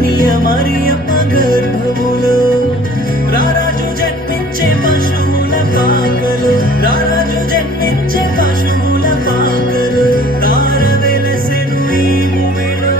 కన్య మరియమ్మ గర్భములో రారాజు జన్మించే పశువుల పాకలు, రారాజు జన్మించే పశువుల పాకలు, తార వెలసెను ఈ భూమిలో.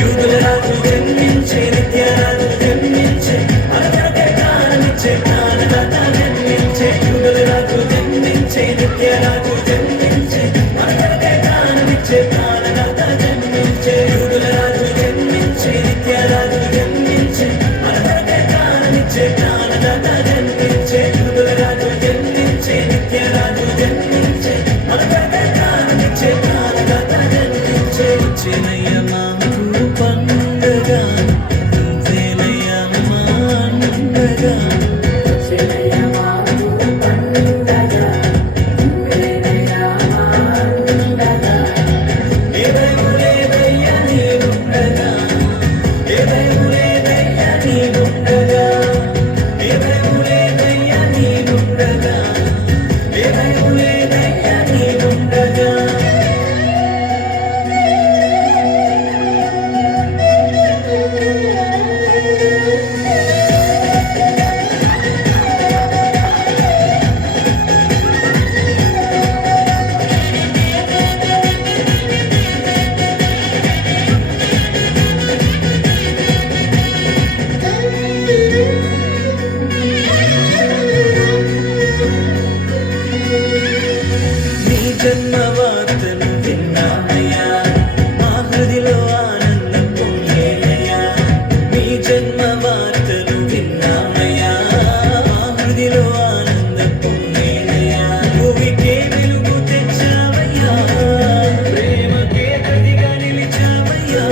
యూదుల రాజు జన్మించే, నిత్యరాజు జన్మించే, మనకొరకే ప్రాణమిచ్చే ప్రాణదాత జన్మించే. యూదుల రాజు జన్మించే, నిత్యరాజు జన్మించే, మనకొరకే ప్రాణమిచ్చే ప్రాణదాత జన్మించే. యూదుల రాజు జన్మించే, నిత్యరాజు జన్మించే, మనకొరకే ప్రాణమిచ్చే ప్రాణదాత జన్మించే. యూదుల రాజు జన్మించే, నిత్యరాజు జన్మించే, మనకొరకే ప్రాణమిచ్చే ప్రాణదాత జన్మించే. చిన్నయ్య మాకు పండగ, నువ్వేనయ్య మా అండగా. జన్మ వార్తను విన్నామయ్యా, మా హృదిలో ఆనందం పొంగేనయ్యా. మీ జన్మ వార్తను విన్నామయ్యా, మా హృదిలో ఆనందం పొంగేనయ్యా. భూమికే వెలుగు తెచ్చావయ్యా, ప్రేమకే ప్రతిగా నిలిచావయ్యా.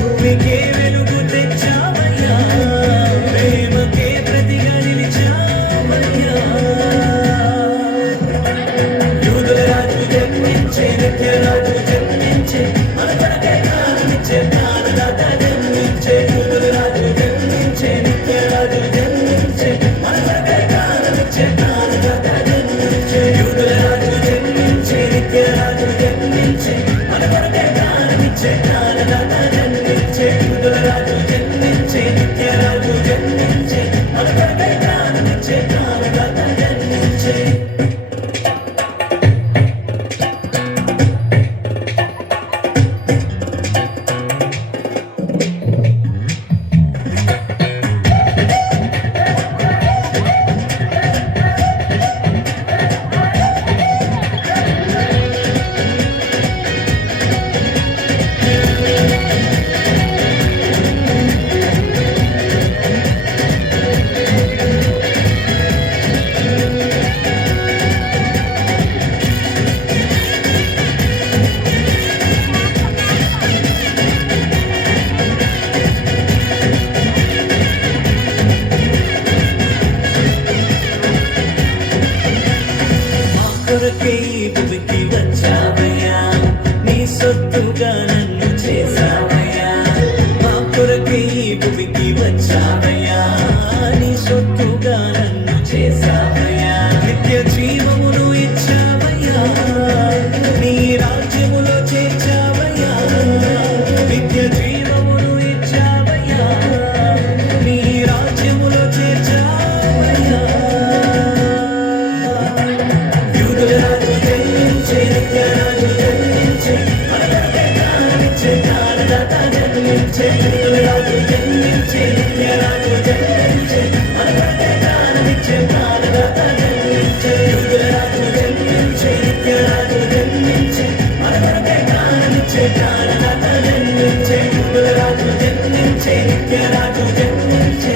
భూమికే వెలుగు తెచ్చావయ్యా, ప్రేమకే ప్రతిగా నిలిచావయ్యా. నిత్యరాజు జన్మించే, మనకొరకే ప్రాణమిచ్చే ప్రాణదాత జన్మించే. యూదుల రాజు జన్మించే, నిత్యరాజు జన్మించే, మనకొరకే ప్రాణమిచ్చే ప్రాణదాత జన్మించే. యూదుల రాజు జన్మించే, నిత్యరాజు జన్మించే, మనకొరకే ప్రాణమిచ్చే ప్రాణదాత జన్మించే. యూదుల రాజు జన్మించే, నిత్యరాజు జన్మించే, మనకొరకే ప్రాణమిచ్చే ప్రాణదాత జన్మించే. కొరకే ఈ భూమికి వచ్చావయ్యా, నీ సొత్తుగా నన్ను చేసావయ్యా. మా కొరకే ఈ భూమికి వచ్చావయ్యా, నీ సొత్తుగా నన్ను చేసావయ్యా. నిత్య జీవమును ఇచ్చావయ్యా, నీ రాజ్యములో చేర్చావయ్యా. నిత్య జీవమును ఇచ్చావయ్యా, నీ రాజ్యములో చేర్చావయ్యా. రాజు జన్మించే, నిత్యరాజు జన్మించే, మనకొరకే ప్రాణమిచ్చే ప్రాణదాత జన్మించే. రాజు జన్మించే, నిత్యరాజు జన్మించే, మనకొరకే ప్రాణమిచ్చే ప్రాణదాత జన్మించే. రాజు జన్మించే, నిత్యరాజు జన్మించే, మనకొరకే ప్రాణమిచ్చే ప్రాణదాత జన్మించే. రాజు జన్మించే, నిత్యరాజు జన్మించే,